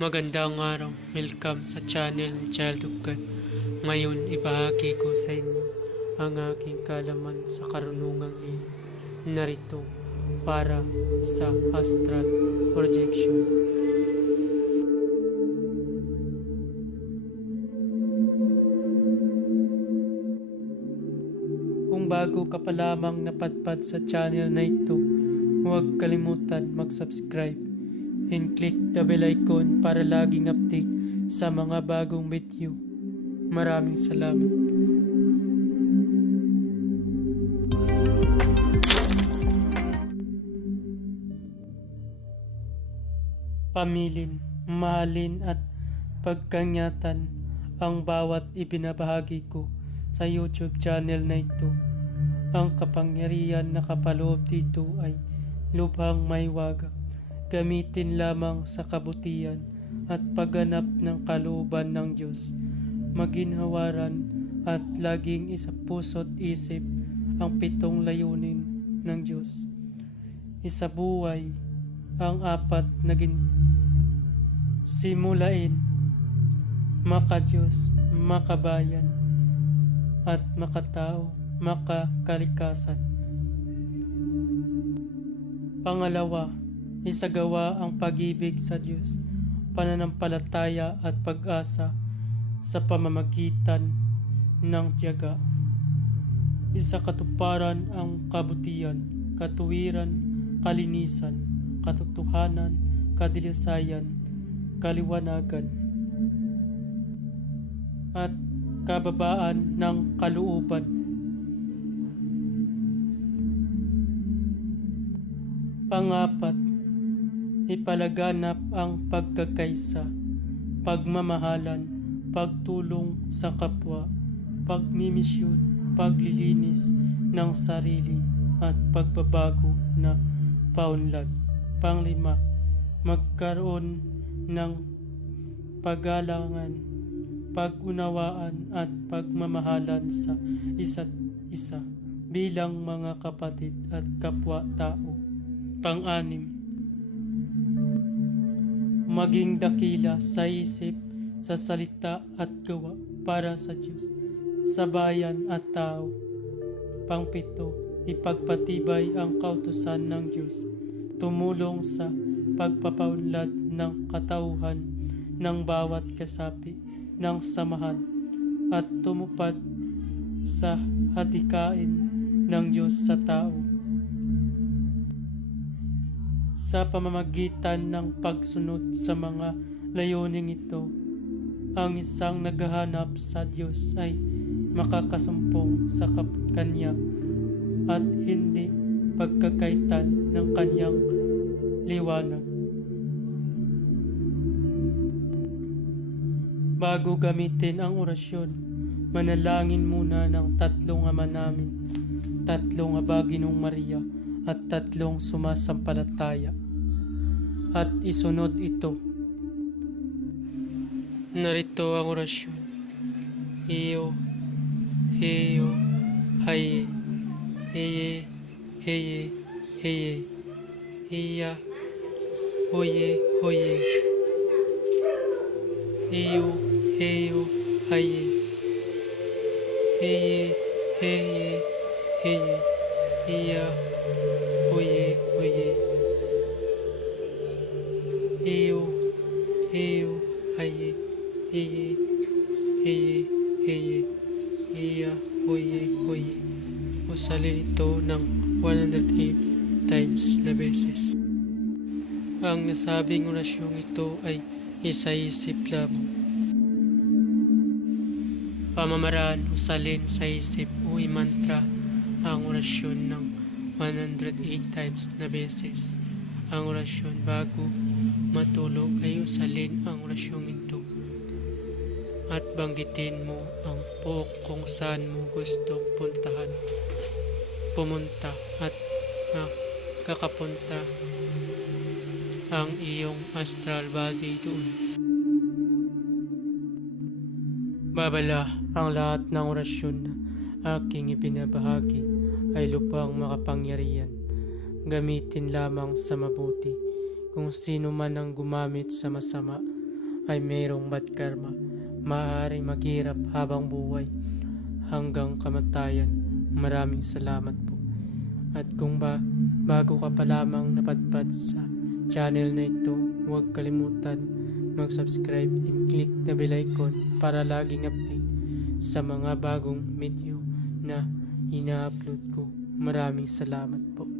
Magandang araw, welcome sa channel ni Child of God. Ngayon, ibahagi ko sa inyo ang aking kaalaman sa karunungang iyon. Narito para sa astral projection. Kung bago ka pa lamang napadpad sa channel na ito, huwag kalimutan mag-subscribe and click the bell icon para laging update sa mga bagong video. Maraming salamat. Pamilin, mahalin at pagkanyatan ang bawat ibinabahagi ko sa YouTube channel na ito. Ang kapangyarihan na kapaloob dito ay lubhang may waga. Gamitin lamang sa kabutihan at pagganap ng kalooban ng Diyos. Maginhawaran at laging isa puso't isip ang 7 layunin ng Diyos. Isabuhay ang 4 na simulain, makadiyos, makabayan, at makatao, makakalikasan. Pangalawa, isagawa ang pag-ibig sa Diyos, pananampalataya at pag-asa sa pamamagitan ng tiyaga. Isakatuparan ang kabutihan, katuwiran, kalinisan, katotohanan, kadilisayan, kaliwanagan, at kababaan ng kalooban. Pangapat, ipalaganap ang pagkakaisa, pagmamahalan, pagtulong sa kapwa, pagmimisyon, paglilinis ng sarili at pagbabago na paunlad. Panglima, magkaroon ng paggalangan, pag-unawaan at pagmamahalan sa isa't isa bilang mga kapatid at kapwa-tao. Pang-anim, maging dakila sa isip, sa salita at gawa para sa Diyos, sa bayan at tao. Pang-7, ipagpatibay ang kautusan ng Diyos, tumulong sa pagpapaunlad ng katauhan ng bawat kasapi ng samahan at tumupad sa hadikain ng Diyos sa tao. Sa pamamagitan ng pagsunod sa mga layuning ito, ang isang naghahanap sa Diyos ay makakasumpong sa Kanya at hindi pagkakaitan ng Kanyang liwanag. Bago gamitin ang orasyon, manalangin muna ng 3 Ama Namin, 3 Aba Ginoong Maria, at 3 sumasampalataya. At isunod ito. Narito ang orasyon. Iyo, heyo, haye, heye, heye, heye, iya, hoye, hoye, iyo, heyo, haye, heye, heye, heye, iya, hoye, hoye, iyo, heyo, haye, heye, heye, heye, iya, hoye, hoye. Usalin ito ng 108 times na beses. Ang nasabing orasyong ito ay isa-isip lamang. Pamamaraan, usalin sa isip o imantra ang orasyon ng 108 times na beses. Ang orasyon bago matulog ay usalin ang orasyong ito at banggitin mo ang pook kung saan mo gustong pumunta at makakapunta ang iyong astral body doon. Babala, ang lahat ng orasyon na aking ibinabahagi ay lubhang makapangyarihan. Gamitin lamang sa mabuti. Kung sino man ang gumamit sa masama ay mayroong bad karma. Maaaring maghirap habang buhay hanggang kamatayan. Maraming salamat po. At kung bago ka pa lamang napadpad sa channel na ito, huwag kalimutan mag-subscribe and click the bell icon para laging update sa mga bagong video na ina-upload ko. Maraming salamat po.